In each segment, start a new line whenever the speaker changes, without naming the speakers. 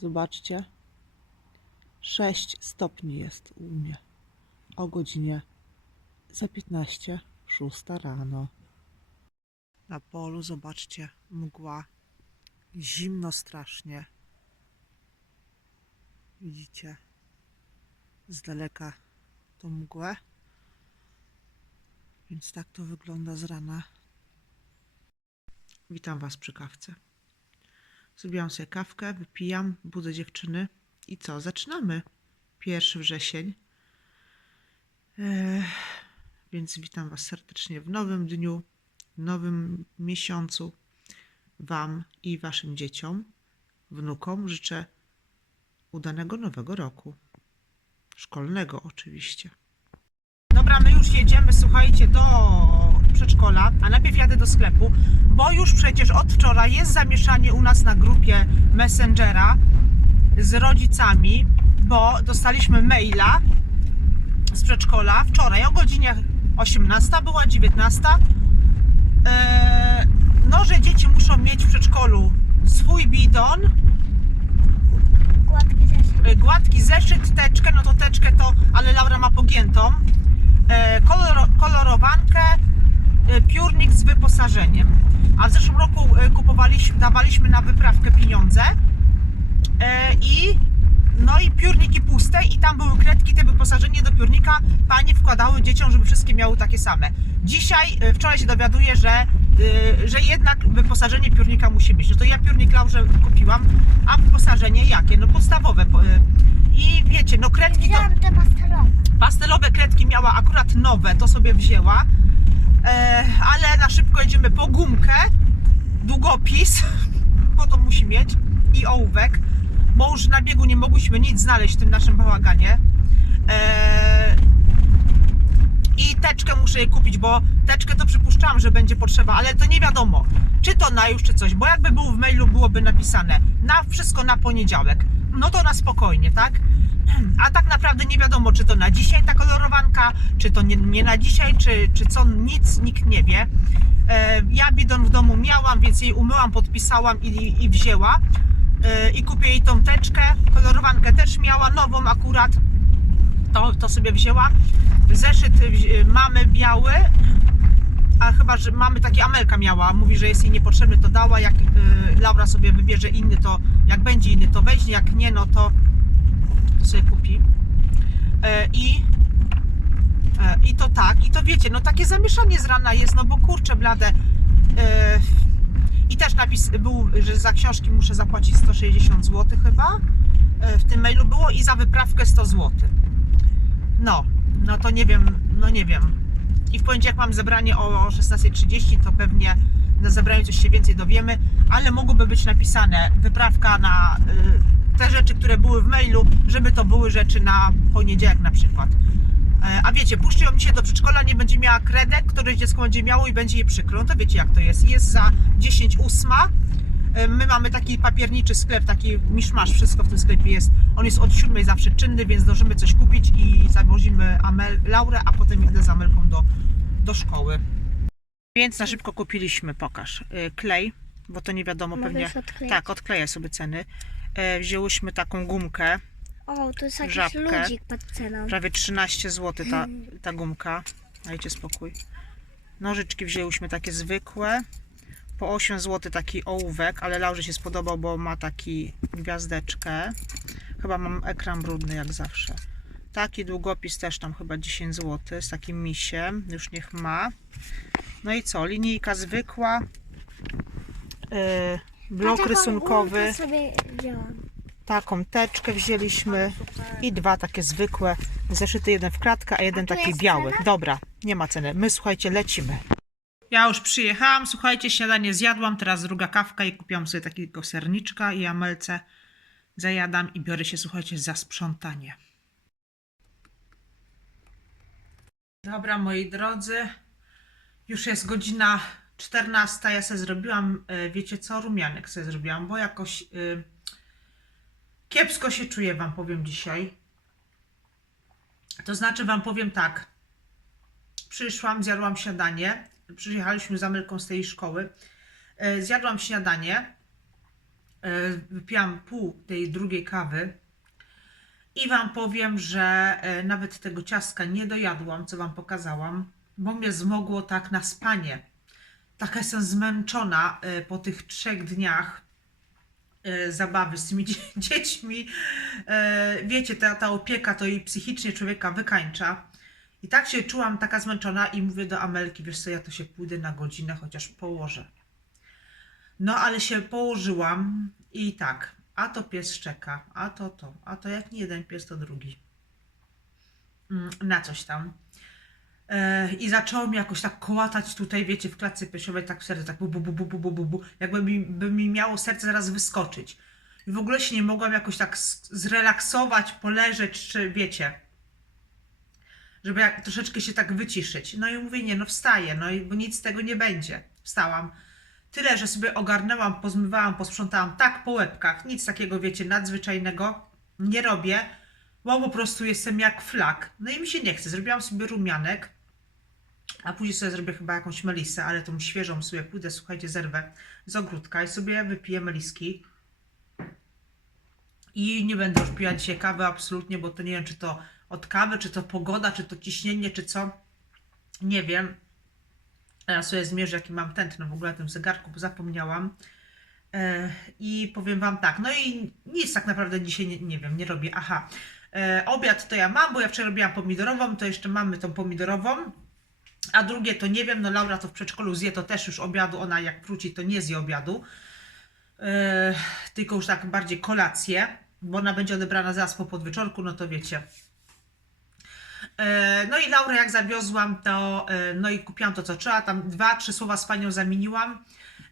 Zobaczcie. 6 stopni jest u mnie. O godzinie za 15, 6 rano. Na polu zobaczcie mgła. Zimno strasznie. Widzicie z daleka tą mgłę. Więc tak to wygląda z rana. Witam Was przy kawce. Zrobiłam sobie kawkę, wypijam, budzę dziewczyny i co? Zaczynamy. 1 wrzesień. Więc witam Was serdecznie w nowym dniu, w nowym miesiącu. Wam i Waszym dzieciom, wnukom życzę udanego nowego roku. Szkolnego oczywiście. Dobra, my już jedziemy, słuchajcie, do przedszkola, a najpierw jadę do sklepu, bo już przecież od wczoraj jest zamieszanie u nas na grupie Messengera z rodzicami, bo dostaliśmy maila z przedszkola wczoraj o godzinie 18, była 19. Eee, no, że dzieci muszą mieć w przedszkolu swój bidon,
Gładki zeszyt.
gładki zeszyt, teczkę, no to teczkę to, ale Laura ma pogiętą, e, koloro, kolorowankę, e, piórnik z wyposażeniem. A w zeszłym roku e, kupowaliśmy, dawaliśmy na wyprawkę pieniądze i no i piórniki puste i tam były kredki, te wyposażenie do piórnika panie wkładały dzieciom, żeby wszystkie miały takie same. Dzisiaj, wczoraj się dowiaduję, że, że jednak wyposażenie piórnika musi być. No to ja piórnik Laurze kupiłam, a wyposażenie jakie? No podstawowe. po- e, I wiecie, no kredki to
te pastelowe.
pastelowe kredki miała akurat nowe, to sobie wzięła. E, ale na szybko jedziemy po gumkę, długopis, bo to musi mieć, i ołówek, bo już na biegu nie mogłyśmy nic znaleźć w tym naszym bałaganie. E, I jej kupić, bo teczkę to przypuszczałam, że będzie potrzeba, ale to nie wiadomo, czy to na już, czy coś, bo jakby było w mailu, byłoby napisane na wszystko na poniedziałek. No to na spokojnie, tak? A tak naprawdę nie wiadomo, czy to na dzisiaj ta kolorowanka, czy to nie, nie na dzisiaj, czy, czy co, nic nikt nie wie. E, ja bidon w domu miałam, więc jej umyłam, podpisałam i, i wzięła. E, I kupię jej tą teczkę. Kolorowankę też miała, nową akurat. To, to sobie wzięła. Zeszyt wzi- mamy biały, a chyba, że mamy taki Amelka miała, mówi, że jest jej niepotrzebny, to dała. Jak y, Laura sobie wybierze inny, to jak będzie inny, to weźmie, jak nie, no to, to sobie kupi. E, I e, i to tak, i to wiecie, no takie zamieszanie z rana jest, no bo kurczę blade. E, I też napis był, że za książki muszę zapłacić 160 zł chyba. W tym mailu było i za wyprawkę 100 zł. No, no to nie wiem, no nie wiem. I w poniedziałek mam zebranie o 16.30, to pewnie na zebraniu coś się więcej dowiemy, ale mogłoby być napisane wyprawka na y, te rzeczy, które były w mailu, żeby to były rzeczy na poniedziałek na przykład. E, A wiecie, puszczy ją dzisiaj do przedszkola, nie będzie miała kredek, któryś dziecko będzie miało i będzie jej przykro. No to wiecie jak to jest. Jest za 10 ósma. E, My mamy taki papierniczy sklep, taki miszmasz, wszystko w tym sklepie jest. On jest od 7 zawsze czynny, więc zdążymy coś kupić i zawozimy Amel, Laurę, a potem idę z Amelką do, do szkoły. Więc na szybko kupiliśmy, pokaż, y, klej, bo to nie wiadomo pewnie.
Możesz odkleić.
Tak, odkleję sobie ceny. E, Wzięłyśmy taką gumkę,
O, to jest jakiś
Żabkę.
ludzik pod ceną.
prawie 13 zł ta, ta gumka. Dajcie spokój. Nożyczki wzięłyśmy takie zwykłe. Po 8 zł taki ołówek, ale Laurze się spodobał, bo ma taki gwiazdeczkę. Chyba mam ekran brudny jak zawsze. Taki długopis też tam chyba 10 zł z takim misiem. Już niech ma. No i co? Linijka zwykła. Yy, blok rysunkowy. Taką teczkę wzięliśmy i dwa takie zwykłe zeszyty, jeden w kratkę, a jeden taki biały. Dobra, nie ma ceny. My słuchajcie, lecimy. Ja już przyjechałam, słuchajcie, śniadanie zjadłam, teraz druga kawka i kupiłam sobie takiego serniczka i amelce zajadam i biorę się, słuchajcie, za sprzątanie. Dobra, moi drodzy, już jest godzina 14, ja sobie zrobiłam, e, wiecie co, rumianek sobie zrobiłam, bo jakoś... y, Kiepsko się czuję, Wam powiem dzisiaj. To znaczy, Wam powiem tak. Przyszłam, zjadłam śniadanie. Przyjechaliśmy z Amelką z tej szkoły. E, Zjadłam śniadanie. e, wypiłam pół tej drugiej kawy i Wam powiem, że e, nawet tego ciastka nie dojadłam, co Wam pokazałam, bo mnie zmogło tak na spanie. Taka jestem zmęczona po tych trzech dniach zabawy z tymi dzie- dziećmi. Wiecie, ta, ta opieka to i psychicznie człowieka wykańcza. I tak się czułam taka zmęczona i mówię do Amelki, wiesz co, ja to się pójdę na godzinę, chociaż położę. No ale się położyłam i tak, a to pies szczeka, a to to, a to jak nie jeden pies, to drugi. Mm, na coś tam. E, I zaczął mi jakoś tak kołatać tutaj, wiecie, w klatce piersiowej, tak w serce, tak bu, bu, bu, bu, bu, bu, bu, jakby mi, by mi miało serce zaraz wyskoczyć. I w ogóle się nie mogłam jakoś tak zrelaksować, poleżeć, czy wiecie żeby jak, troszeczkę się tak wyciszyć. No i mówię, nie, no wstaję, no i bo nic z tego nie będzie. Wstałam. Tyle, że sobie ogarnęłam, pozmywałam, posprzątałam tak po łebkach, nic takiego, wiecie, nadzwyczajnego nie robię, bo po prostu jestem jak flak. No i mi się nie chce. Zrobiłam sobie rumianek, a później sobie zrobię chyba jakąś melisę, ale tą świeżą sobie pójdę, słuchajcie, zerwę z ogródka i sobie wypiję meliski. I nie będę już piła dzisiaj kawy absolutnie, bo to nie wiem, czy to od kawy, czy to pogoda, czy to ciśnienie, czy co. Nie wiem. Ja sobie zmierzę, jaki mam tętno w ogóle na tym zegarku, bo zapomniałam. E, I powiem Wam tak, no i nic tak naprawdę dzisiaj nie, nie wiem, nie robię. Aha, e, obiad to ja mam, bo ja wczoraj robiłam pomidorową, to jeszcze mamy tą pomidorową. A drugie to nie wiem, no Laura to w przedszkolu zje, to też już obiadu, ona jak wróci, to nie zje obiadu. E, tylko już tak bardziej kolację, bo ona będzie odebrana zaraz po podwieczorku, no to wiecie. E, No i Laurę jak zawiozłam, to e, no i kupiłam to co trzeba, tam dwa, trzy słowa z panią zamieniłam.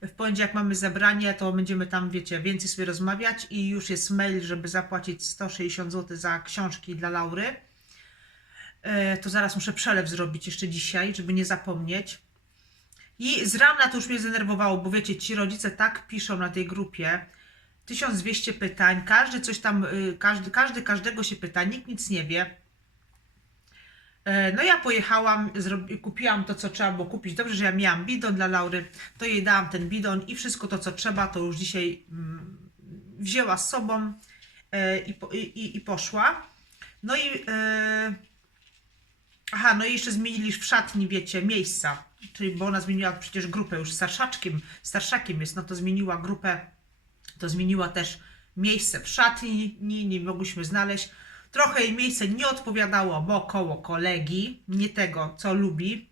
W poniedziałek mamy zebranie, to będziemy tam, wiecie, więcej sobie rozmawiać i już jest mail, żeby zapłacić 160 zł za książki dla Laury. E, To zaraz muszę przelew zrobić jeszcze dzisiaj, żeby nie zapomnieć. I z rana to już mnie zdenerwowało, bo wiecie, ci rodzice tak piszą na tej grupie. 1200 pytań, każdy coś tam, y, każdy, każdy każdego się pyta, nikt nic nie wie. E, No ja pojechałam, kupiłam to, co trzeba było kupić. Dobrze, że ja miałam bidon dla Laury, to jej dałam ten bidon i wszystko to, co trzeba, to już dzisiaj mm, wzięła z sobą e, i, i- i poszła. No i e, aha, no i jeszcze zmienili w szatni, wiecie, miejsca. Czyli, bo ona zmieniła przecież grupę już starszaczkiem, starszakiem jest, no to zmieniła grupę, to zmieniła też miejsce w szatni, nie, nie mogłyśmy znaleźć. Trochę jej miejsce nie odpowiadało, bo koło kolegi, nie tego, co lubi.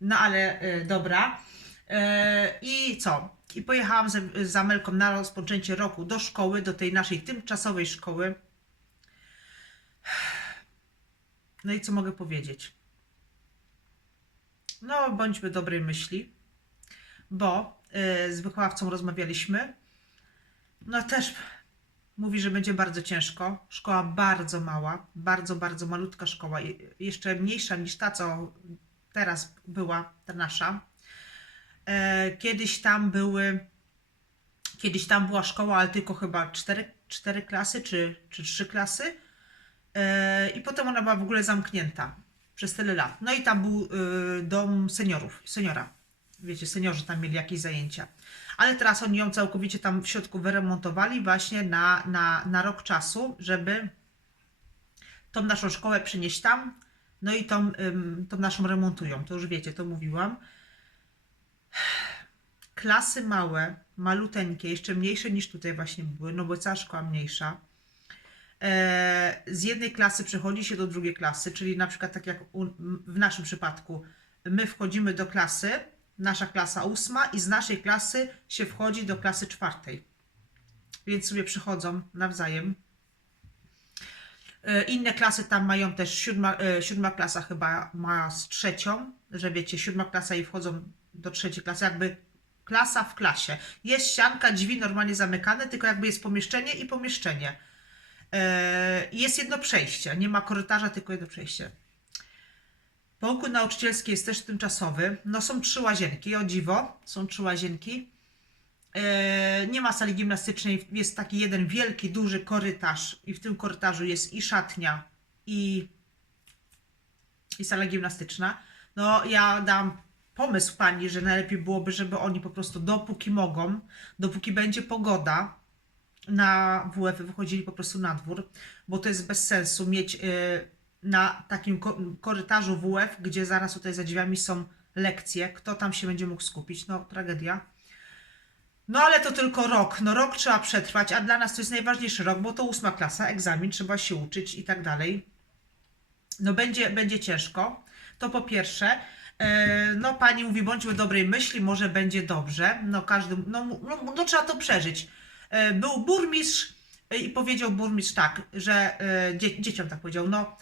No ale e, dobra. E, I co? I pojechałam z, z Amelką na rozpoczęcie roku do szkoły, do tej naszej tymczasowej szkoły. No i co mogę powiedzieć? No, bądźmy dobrej myśli, bo e, z wychowawcą rozmawialiśmy. No też Mówi, że będzie bardzo ciężko. Szkoła bardzo mała, bardzo, bardzo malutka szkoła. Je- Jeszcze mniejsza niż ta, co teraz była, ta nasza. E, Kiedyś tam były, kiedyś tam była szkoła, ale tylko chyba cztery, cztery klasy czy, czy trzy klasy. E, I potem ona była w ogóle zamknięta przez tyle lat. No i tam był y, dom seniorów, seniora. Wiecie, seniorzy tam mieli jakieś zajęcia. Ale teraz oni ją całkowicie tam w środku wyremontowali właśnie na, na, na rok czasu, żeby tą naszą szkołę przynieść tam. No i tą, tą naszą remontują. To już wiecie, to mówiłam. Klasy małe, maluteńkie, jeszcze mniejsze niż tutaj właśnie były, no bo cała szkoła mniejsza. E, z jednej klasy przechodzi się do drugiej klasy, czyli na przykład tak jak w naszym przypadku, my wchodzimy do klasy, nasza klasa ósma i z naszej klasy się wchodzi do klasy czwartej. Więc sobie przychodzą nawzajem. E, Inne klasy tam mają też siódma, e, siódma klasa chyba ma z trzecią, że wiecie, siódma klasa i wchodzą do trzeciej klasy, jakby klasa w klasie. Jest ścianka, drzwi normalnie zamykane, tylko jakby jest pomieszczenie i pomieszczenie. E, Jest jedno przejście, nie ma korytarza, tylko jedno przejście. Pokój nauczycielski jest też tymczasowy. No są trzy łazienki, o dziwo, są trzy łazienki. E, nie ma sali gimnastycznej, jest taki jeden wielki, duży korytarz i w tym korytarzu jest i szatnia, i, i sala gimnastyczna. No ja dam pomysł pani, że najlepiej byłoby, żeby oni po prostu dopóki mogą, dopóki będzie pogoda, na WF wychodzili po prostu na dwór, bo to jest bez sensu mieć y, na takim ko- korytarzu WF, gdzie zaraz tutaj za drzwiami są lekcje. Kto tam się będzie mógł skupić? No, tragedia. No ale to tylko rok. No rok trzeba przetrwać, a dla nas to jest najważniejszy rok, bo to ósma klasa, egzamin, trzeba się uczyć i tak dalej. No będzie, będzie ciężko. To po pierwsze. E, No pani mówi, bądźmy dobrej myśli, może będzie dobrze. No każdy, no, no, no trzeba to przeżyć. E, Był burmistrz e, i powiedział burmistrz tak, że dzie, dzieciom tak powiedział, no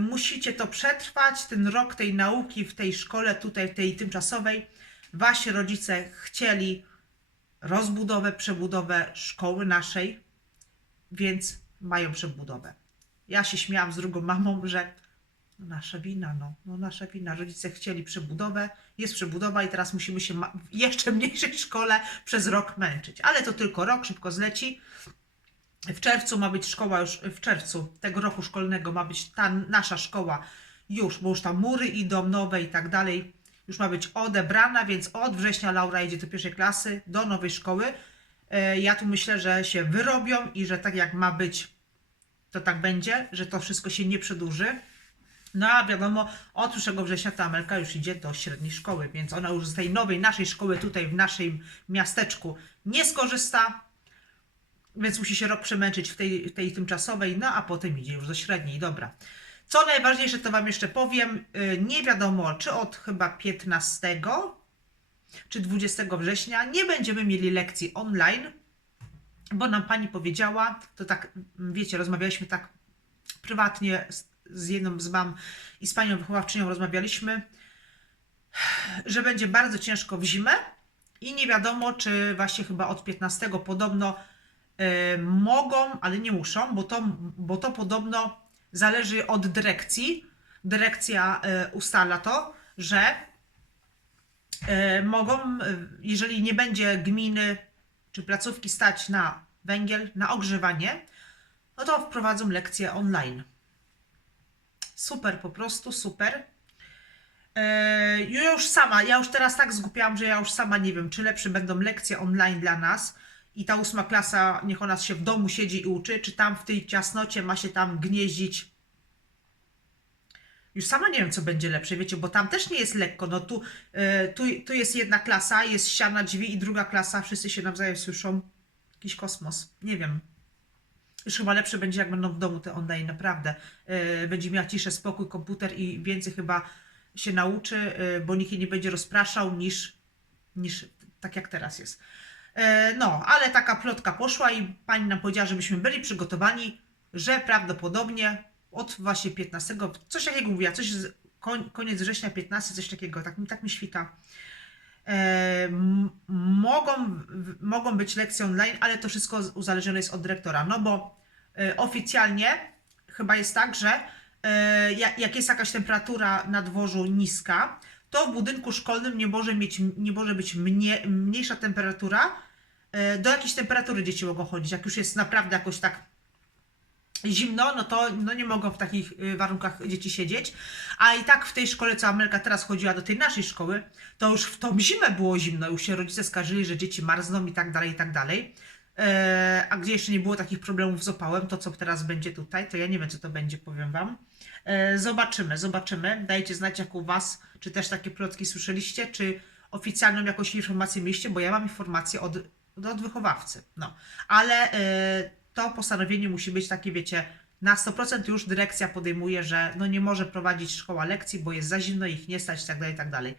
musicie to przetrwać, ten rok tej nauki w tej szkole tutaj, tej tymczasowej. Wasi rodzice chcieli rozbudowę, przebudowę szkoły naszej, więc mają przebudowę. Ja się śmiałam z drugą mamą, że no nasza wina, no, no nasza wina. Rodzice chcieli przebudowę, jest przebudowa i teraz musimy się w jeszcze mniejszej szkole przez rok męczyć. Ale to tylko rok, szybko zleci. W czerwcu ma być szkoła już, w czerwcu tego roku szkolnego ma być ta nasza szkoła już, bo już tam mury idą nowe i tak dalej. Już ma być odebrana, więc od września Laura jedzie do pierwszej klasy, do nowej szkoły. E, Ja tu myślę, że się wyrobią i że tak jak ma być, to tak będzie, że to wszystko się nie przedłuży. No a wiadomo, od 1 września ta Amelka już idzie do średniej szkoły, więc ona już z tej nowej naszej szkoły tutaj w naszym miasteczku nie skorzysta, więc musi się rok przemęczyć w tej, tej tymczasowej, no a potem idzie już do średniej. Dobra. Co najważniejsze, to Wam jeszcze powiem. y, Nie wiadomo, czy od chyba 15 czy 20 września nie będziemy mieli lekcji online, bo nam pani powiedziała, to tak, mm, wiecie, rozmawialiśmy tak prywatnie z, z jedną z mam i z panią wychowawczynią rozmawialiśmy, że będzie bardzo ciężko w zimę i nie wiadomo, czy właśnie chyba od 15 podobno mogą, ale nie muszą, bo to, bo to podobno zależy od dyrekcji. Dyrekcja e, ustala to, że e, mogą, jeżeli nie będzie gminy czy placówki stać na węgiel, na ogrzewanie, no to wprowadzą lekcje online. Super, po prostu super. Ja już sama, ja już teraz tak zgupiłam, że ja już sama nie wiem, czy lepsze będą lekcje online dla nas i ta ósma klasa, niech ona się w domu siedzi i uczy, czy tam w tej ciasnocie ma się tam gnieździć. Już sama nie wiem, co będzie lepsze, wiecie, bo tam też nie jest lekko. No tu, e, tu, tu jest jedna klasa, jest ściana drzwi i druga klasa, wszyscy się nawzajem słyszą. Jakiś kosmos. Nie wiem. Już chyba lepsze będzie, jak będą w domu te online, naprawdę. Yy, będzie miała ciszę, spokój, komputer i więcej chyba się nauczy, yy, bo nikt jej nie będzie rozpraszał niż, niż tak jak teraz jest. Yy, no, ale taka plotka poszła i pani nam powiedziała, żebyśmy byli przygotowani, że prawdopodobnie od właśnie 15, coś takiego mówiła, coś z koniec września 15, coś takiego, tak, tak mi świta. E, mogą, mogą być lekcje online, ale to wszystko uzależnione jest od dyrektora, no bo e, oficjalnie chyba jest tak, że e, jak jest jakaś temperatura na dworzu niska, to w budynku szkolnym nie może, mieć, nie może być mnie, mniejsza temperatura. E, do jakiejś temperatury dzieci mogą chodzić. Jak już jest naprawdę jakoś tak zimno, no to no nie mogą w takich y, warunkach dzieci siedzieć. A i tak w tej szkole, co Amelka teraz chodziła do tej naszej szkoły, to już w tą zimę było zimno, już się rodzice skarżyli, że dzieci marzną i tak dalej, i tak dalej. E, a gdzie jeszcze nie było takich problemów z opałem, to co teraz będzie tutaj, to ja nie wiem, co to będzie, powiem Wam. E, zobaczymy, zobaczymy. Dajcie znać, jak u Was, czy też takie plotki słyszeliście, czy oficjalną jakąś informację mieliście, bo ja mam informację od, od wychowawcy. No, ale e, to postanowienie musi być takie, wiecie, na 100% już dyrekcja podejmuje, że no nie może prowadzić szkoła lekcji, bo jest za zimno, ich nie stać, i tak dalej, i tak dalej.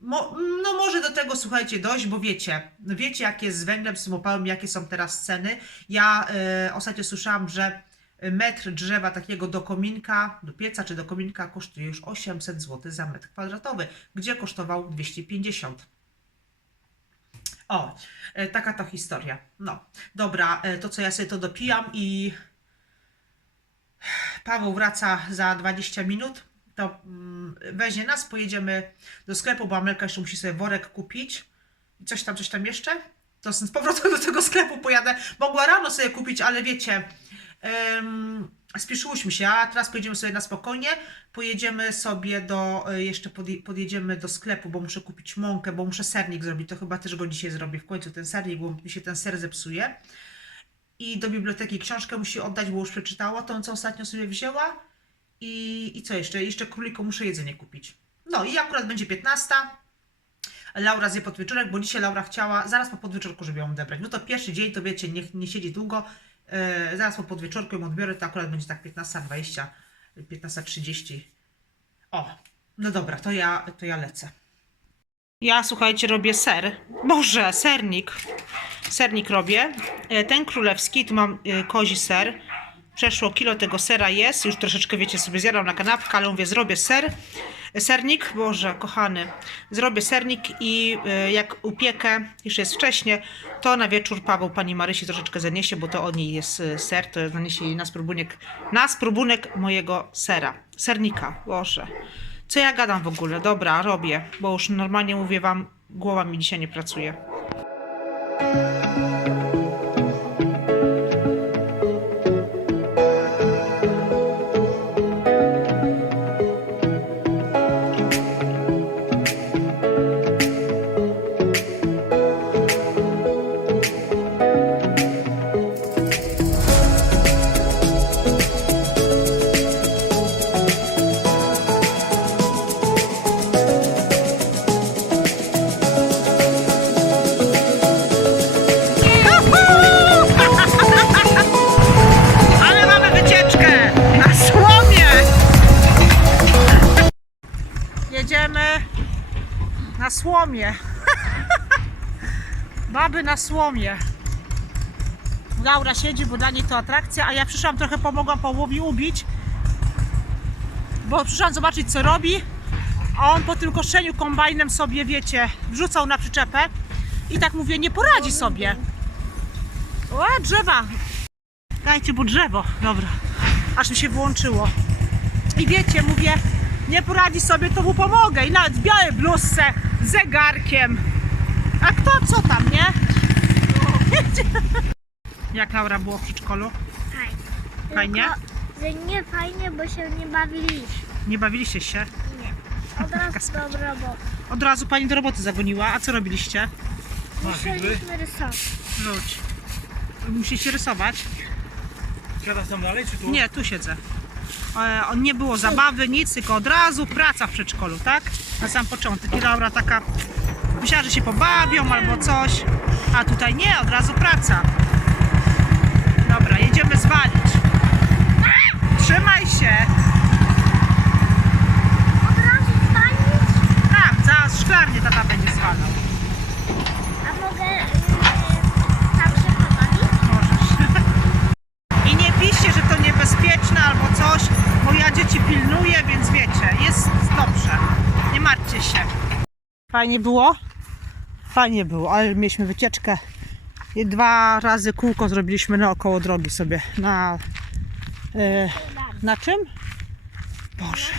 Mo, no może do tego, słuchajcie, dojść, bo wiecie, wiecie jak jest z węglem, z tym opałem, jakie są teraz ceny. Ja e, ostatnio słyszałam, że metr drzewa takiego do kominka, do pieca czy do kominka kosztuje już 800 zł za metr kwadratowy, gdzie kosztował 250. O, e, taka to historia. No, dobra, e, to co ja sobie to dopijam i Paweł wraca za 20 minut, to mm, weźmie nas, pojedziemy do sklepu, bo Amelka jeszcze musi sobie worek kupić. Coś tam, coś tam jeszcze. To z powrotem do tego sklepu pojadę. Mogła rano sobie kupić, ale wiecie, em, spieszyłyśmy się, a teraz pojedziemy sobie na spokojnie. Pojedziemy sobie do, e, jeszcze podje, podjedziemy do sklepu, bo muszę kupić mąkę, bo muszę sernik zrobić. To chyba też go dzisiaj zrobię w końcu, ten sernik, bo mi się ten ser zepsuje. i do biblioteki książkę musi oddać, bo już przeczytała tą, co ostatnio sobie wzięła. I, i co jeszcze? Jeszcze królikom muszę jedzenie kupić. No i akurat będzie 15. Laura zje podwieczorek, bo dzisiaj Laura chciała, zaraz po podwieczorku, żeby ją odebrać. No to pierwszy dzień, to wiecie, nie, nie siedzi długo. E, zaraz po podwieczorku ją odbiorę, to akurat będzie tak 15.20, 15.30. O, no dobra, to ja, to ja lecę. Ja, słuchajcie, robię ser. Boże, sernik. Sernik robię. E, Ten królewski, tu mam e, kozi ser. Przeszło kilo tego sera jest. Już troszeczkę, wiecie, sobie zjadam na kanapkę, ale mówię, zrobię ser. Sernik, Boże, kochany. Zrobię sernik i e, jak upiekę, jeszcze jest wcześnie, to na wieczór Paweł pani Marysi troszeczkę zaniesie, bo to od niej jest e, ser, to zaniesie jej na spróbunek, na spróbunek mojego sera. Sernika, Boże. Co ja gadam w ogóle? Dobra, robię, bo już normalnie mówię wam, głowa mi dzisiaj nie pracuje. Słomie. Baby na słomie. Laura siedzi, bo dla niej to atrakcja, a ja przyszłam trochę pomogłam Pawłowi ubić, bo przyszłam zobaczyć co robi, a on po tym koszeniu kombajnem sobie, wiecie, wrzucał na przyczepę i tak mówię, nie poradzi sobie. O, drzewa! Dajcie, bo drzewo. Dobra. Aż mi się wyłączyło. I wiecie, mówię, nie poradzi sobie, to mu pomogę. I nawet w białej bluzce, z zegarkiem. A kto co tam, nie? Jak Laura było w przedszkolu?
Fajnie.
Fajnie?
Tylko, że nie fajnie, bo się nie bawiliśmy.
Nie bawiliście się?
Nie. Od razu do roboty.
Od razu pani do roboty zagoniła. A co robiliście?
Musieliśmy rysować.
Rzuć. Musicie rysować?
Siadasz tam dalej, czy tu?
Nie, tu siedzę. E, nie było zabawy, nic, tylko od razu praca w przedszkolu, tak? Na sam początek. I Laura taka myślała, że się pobawią albo coś, a tutaj nie, od razu praca. Dobra, jedziemy zwalić. Trzymaj się!
Od razu spalić,
Tak, zaraz szklarnię tata będzie zwalał.
a mogę yy, tam się pobawić?
Możesz. I nie piszcie, że to niebezpieczne albo coś, bo ja dzieci pilnuję, więc wiecie, jest dobrze. Nie martwcie się. Fajnie było? Fajnie było, ale mieliśmy wycieczkę. I dwa razy kółko zrobiliśmy naokoło drogi sobie. Na, e, na czym? Boże.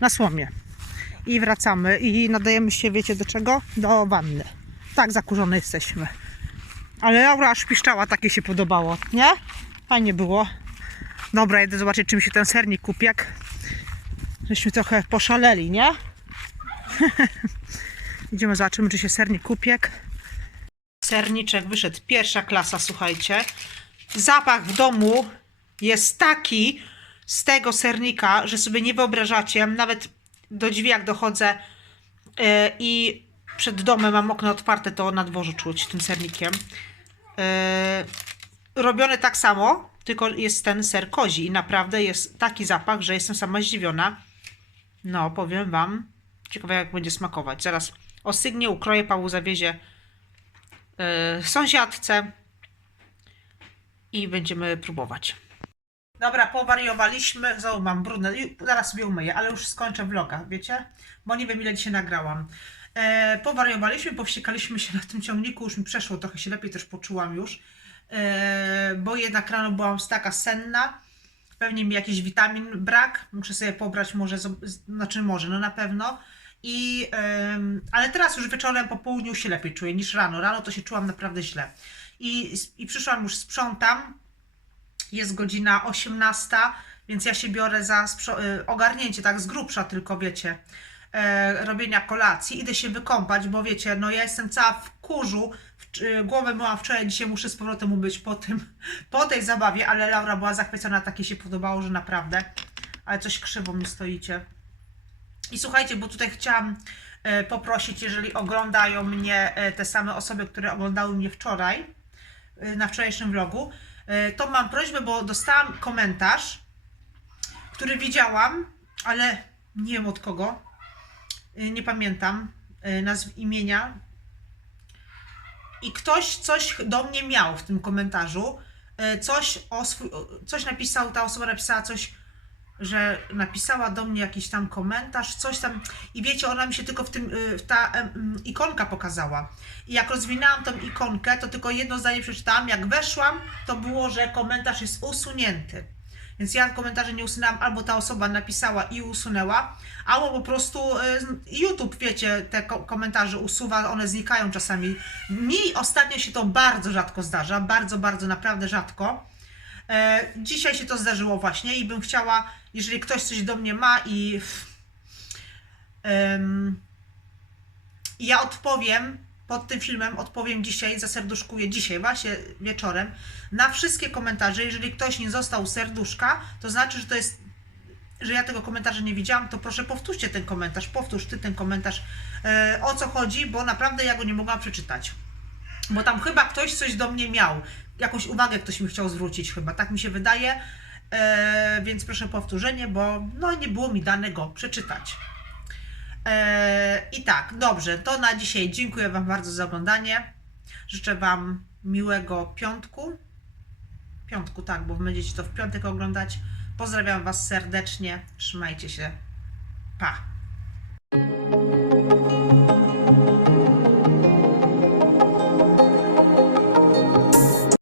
Na słomie. I wracamy i nadajemy się, wiecie do czego? Do wanny. Tak zakurzone jesteśmy. Ale Laura aż piszczała, takie się podobało, nie? Fajnie było. Dobra, jedę zobaczyć, czym się ten sernik kupiek. Żeśmy trochę poszaleli, nie? Idziemy, zobaczymy, czy się sernik kupiek. Serniczek wyszedł, pierwsza klasa, słuchajcie. Zapach w domu jest taki z tego sernika, że sobie nie wyobrażacie. Nawet do drzwi, jak dochodzę yy, i przed domem mam okno otwarte, to na dworzu czuć tym sernikiem. Yy, robione tak samo, tylko jest ten ser kozi i naprawdę jest taki zapach, że jestem sama zdziwiona. No, powiem Wam. Ciekawe jak będzie smakować. Zaraz ostygnie, ukroję, Paweł zawiezie yy, sąsiadce i będziemy próbować. Dobra, powariowaliśmy. Znowu mam brudne. Zaraz sobie umyję, ale już skończę vloga, wiecie? Bo nie wiem ile dzisiaj nagrałam. E, powariowaliśmy, powściekaliśmy się na tym ciągniku, już mi przeszło, trochę się lepiej też poczułam już. E, bo jednak rano byłam taka senna. Pewnie mi jakiś witamin brak. Muszę sobie pobrać może, z- znaczy może, no na pewno. I, ale teraz już wieczorem po południu się lepiej czuję niż rano. Rano to się czułam naprawdę źle. I, i przyszłam już sprzątam. Jest godzina 18, więc ja się biorę za y, ogarnięcie, tak z grubsza tylko wiecie. e, robienia kolacji. Idę się wykąpać, bo wiecie, no ja jestem cała w kurzu. W, e, głowę myłam wczoraj, dzisiaj muszę z powrotem umyć po tym, po tej zabawie, ale Laura była zachwycona, takie się podobało, że naprawdę. Ale coś krzywo mi stoicie. I słuchajcie, bo tutaj chciałam e, poprosić, jeżeli oglądają mnie e, te same osoby, które oglądały mnie wczoraj, e, na wczorajszym vlogu, to mam prośbę, bo dostałam komentarz, który widziałam, ale nie wiem od kogo. Nie pamiętam nazw imienia. I ktoś coś do mnie miał w tym komentarzu. Coś o swój, coś napisał, ta osoba napisała coś, że napisała do mnie jakiś tam komentarz, coś tam. I wiecie, ona mi się tylko w tym, y, ta em, mm, ikonka pokazała. I jak rozwinęłam tą ikonkę, to tylko jedno zdanie przeczytałam. Jak weszłam, to było, że komentarz jest usunięty. Więc ja komentarze nie usunęłam, albo ta osoba napisała i usunęła, albo po prostu y, YouTube, wiecie, te ko- komentarze usuwa, one znikają czasami. Mi ostatnio się to bardzo rzadko zdarza, bardzo, bardzo naprawdę rzadko. E, dzisiaj się to zdarzyło właśnie i bym chciała, jeżeli ktoś coś do mnie ma i i ja odpowiem pod tym filmem, odpowiem dzisiaj, zaserduszkuję dzisiaj, właśnie wieczorem, na wszystkie komentarze. Jeżeli ktoś nie został serduszka, to znaczy, że to jest, że ja tego komentarza nie widziałam, to proszę powtórzcie ten komentarz, powtórz ty ten komentarz, e, o co chodzi, bo naprawdę ja go nie mogłam przeczytać. Bo tam chyba ktoś coś do mnie miał. Jakąś uwagę ktoś mi chciał zwrócić chyba, tak mi się wydaje. E, więc proszę powtórzenie, bo no nie było mi dane go przeczytać. E, I tak, dobrze, to na dzisiaj dziękuję Wam bardzo za oglądanie. Życzę Wam miłego piątku. Piątku, tak, bo będziecie to w piątek oglądać. Pozdrawiam Was serdecznie. Trzymajcie się. Pa.